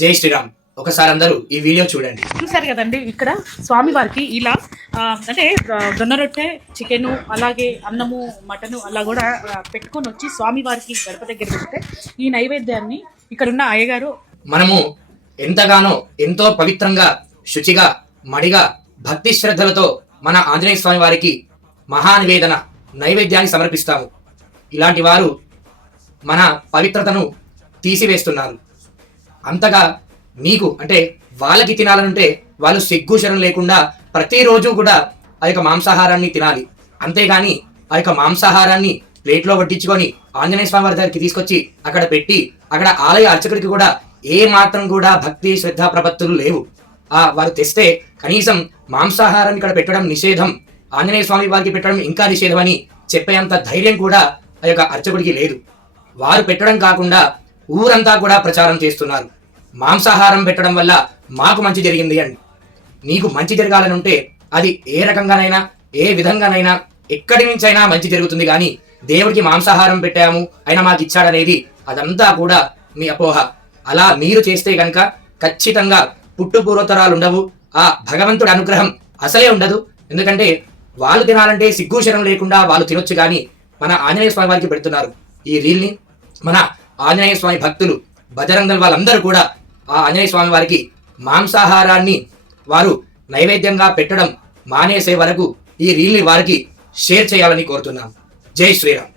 జై శ్రీరామ్. ఒకసారి అందరూ ఈ వీడియో చూడండి. చూసారు కదండి, ఇక్కడ స్వామివారికి ఇలా అంటే జొన్న రొట్టె, చికెను, అలాగే అన్నము, మటను అలా కూడా పెట్టుకొని వచ్చి స్వామివారికి గడప దగ్గర పెడితే ఈ నైవేద్యాన్ని ఇక్కడున్న అయ్యగారు మనము ఎంతగానో ఎంతో పవిత్రంగా, శుచిగా, మడిగా, భక్తి శ్రద్ధలతో మన ఆంజనేయ స్వామి వారికి మహానివేదన నైవేద్యాన్ని సమర్పిస్తాము. ఇలాంటి వారు మన పవిత్రతను తీసివేస్తున్నారు. అంతగా మీకు అంటే వాళ్ళకి తినాలనుంటే వాళ్ళు సిగ్గుశరం లేకుండా ప్రతిరోజు కూడా ఆ యొక్క మాంసాహారాన్ని తినాలి. అంతేగాని ఆ యొక్క మాంసాహారాన్ని ప్లేట్లో వడ్డించుకొని ఆంజనేయ స్వామి వారి దగ్గరికి తీసుకొచ్చి అక్కడ పెట్టి అక్కడ ఆలయ అర్చకుడికి కూడా ఏ మాత్రం కూడా భక్తి శ్రద్ధ ప్రపత్తులు లేవు. వారు తెస్తే కనీసం మాంసాహారాన్ని ఇక్కడ పెట్టడం నిషేధం, ఆంజనేయ స్వామి వారికి పెట్టడం ఇంకా నిషేధం అని చెప్పేంత ధైర్యం కూడా ఆ యొక్క అర్చకుడికి లేదు. వారు పెట్టడం కాకుండా ఊరంతా కూడా ప్రచారం చేస్తున్నారు. మాంసాహారం పెట్టడం వల్ల మాకు మంచి జరిగింది అని. నీకు మంచి జరగాలని ఉంటే అది ఏ రకంగానైనా, ఏ విధంగానైనా, ఎక్కడి నుంచైనా మంచి జరుగుతుంది. కానీ దేవుడికి మాంసాహారం పెట్టాము అయినా మాకు ఇచ్చాడనేది అదంతా కూడా మీ అపోహ. అలా మీరు చేస్తే కనుక ఖచ్చితంగా పుట్టు పూర్వతరాలు ఉండవు. ఆ భగవంతుడి అనుగ్రహం అసలే ఉండదు. ఎందుకంటే వాళ్ళు తినాలంటే సిగ్గుశరం లేకుండా వాళ్ళు తినొచ్చు, కానీ మన ఆంజనేయ స్వామి వారికి పెడుతున్నారు. ఈ రీల్ని మన ఆంజనేయ స్వామి భక్తులు, బజరంగల్ వాళ్ళందరూ కూడా ఆ ఆంజనేయ స్వామి వారికి మాంసాహారాన్ని వారు నైవేద్యంగా పెట్టడం మానేసే వరకు ఈ రీల్ని వారికి షేర్ చేయాలని కోరుతున్నాం. జై శ్రీరామ్.